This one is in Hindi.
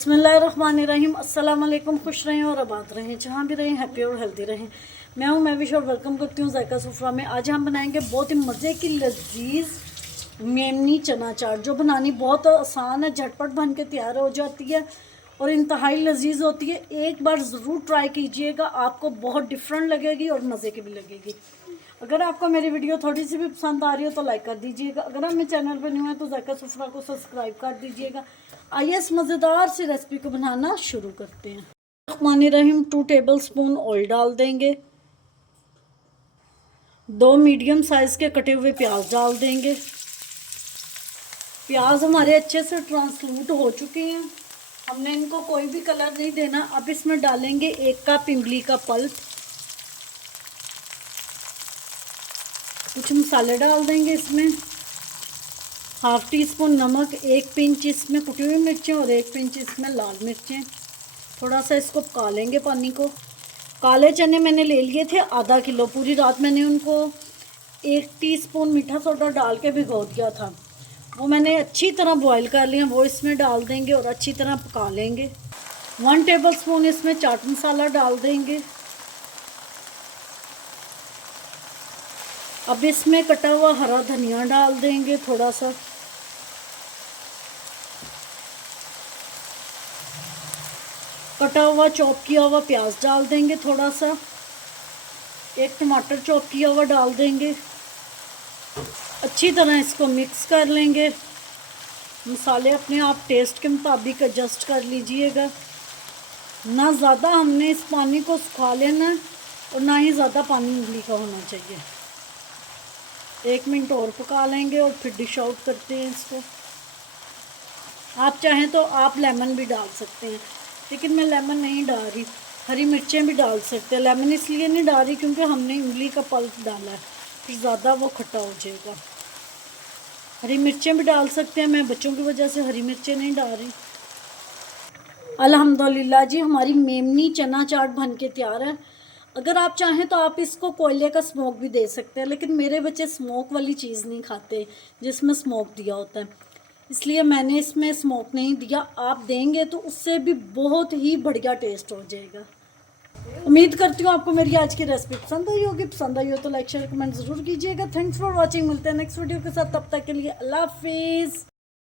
बिस्मिल्लाहिर्रहमानिर्रहीम। अस्सलाम वालेकुम। खुश रहें और आबाद रहें, जहाँ भी रहें हैप्पी और हेल्दी रहें। मैं हूँ महविश और वेलकम करती हूँ जायका सुफ्रा में। आज हम बनाएंगे बहुत ही मज़े की लजीज मेमनी चना चाट, जो बनानी बहुत आसान है, झटपट बन के तैयार हो जाती है और इंतहाई लजीज होती है। एक बार ज़रूर ट्राई कीजिएगा, आपको बहुत डिफरेंट लगेगी और मज़े की भी लगेगी। अगर आपको मेरी वीडियो थोड़ी सी भी पसंद आ रही हो तो लाइक कर दीजिएगा। अगर आप मेरे चैनल पर न्यू है तो जायका सुफ्रा को सब्सक्राइब कर दीजिएगा। आइए इस मज़ेदार सी रेसिपी को बनाना शुरू करते हैं। रहमानिर्रहीम। 2 टेबल स्पून ऑयल डाल देंगे। 2 मीडियम साइज़ के कटे हुए प्याज डाल देंगे। प्याज हमारे अच्छे से ट्रांसलूट हो चुके हैं, हमने इनको कोई भी कलर नहीं देना। अब इसमें डालेंगे 1 कप इमली का पल्प। कुछ मसाले डाल देंगे इसमें। हाफ़ टी स्पून नमक, 1 पिंच इसमें कुटी हुई मिर्चें और 1 पिंच इसमें लाल मिर्चें। थोड़ा सा इसको पका लेंगे पानी को। काले चने मैंने ले लिए थे आधा किलो। पूरी रात मैंने उनको 1 टीस्पून मीठा सोडा डाल के भिगो दिया था। वो मैंने अच्छी तरह बॉईल कर लिया, वो इसमें डाल देंगे और अच्छी तरह पका लेंगे। 1 टेबल स्पून इसमें चाट मसाला डाल देंगे। अब इसमें कटा हुआ हरा धनिया डाल देंगे थोड़ा सा। कटा हुआ चॉप किया हुआ प्याज डाल देंगे थोड़ा सा। 1 टमाटर चॉप किया हुआ डाल देंगे। अच्छी तरह इसको मिक्स कर लेंगे। मसाले अपने आप टेस्ट के मुताबिक एडजस्ट कर लीजिएगा। ना ज़्यादा हमने इस पानी को सुखा लेना और ना ही ज़्यादा पानी इमली का होना चाहिए। 1 मिनट और पका लेंगे और फिर डिश आउट करते हैं इसको। आप चाहें तो आप लेमन भी डाल सकते हैं, लेकिन मैं लेमन नहीं डाल रही। हरी मिर्चें भी डाल सकते हैं। लेमन इसलिए नहीं डाल रही क्योंकि हमने इमली का पल्प डाला है, फिर ज़्यादा वो खट्टा हो जाएगा। हरी मिर्चें भी डाल सकते हैं, मैं बच्चों की वजह से हरी मिर्चें नहीं डाल रही। अल्हम्दुलिल्लाह जी, हमारी मेमनी चना चाट बन के तैयार है। अगर आप चाहें तो आप इसको कोयले का स्मोक भी दे सकते हैं, लेकिन मेरे बच्चे स्मोक वाली चीज़ नहीं खाते जिसमें स्मोक दिया होता है, इसलिए मैंने इसमें स्मोक नहीं दिया। आप देंगे तो उससे भी बहुत ही बढ़िया टेस्ट हो जाएगा। उम्मीद करती हूँ आपको मेरी आज की रेसिपी पसंद आई होगी। पसंद आई हो तो लाइक शेयर कमेंट ज़रूर कीजिएगा। Thanks for watching. मिलते हैं नेक्स्ट वीडियो के साथ, तब तक के लिए अल्लाह हाफिज़।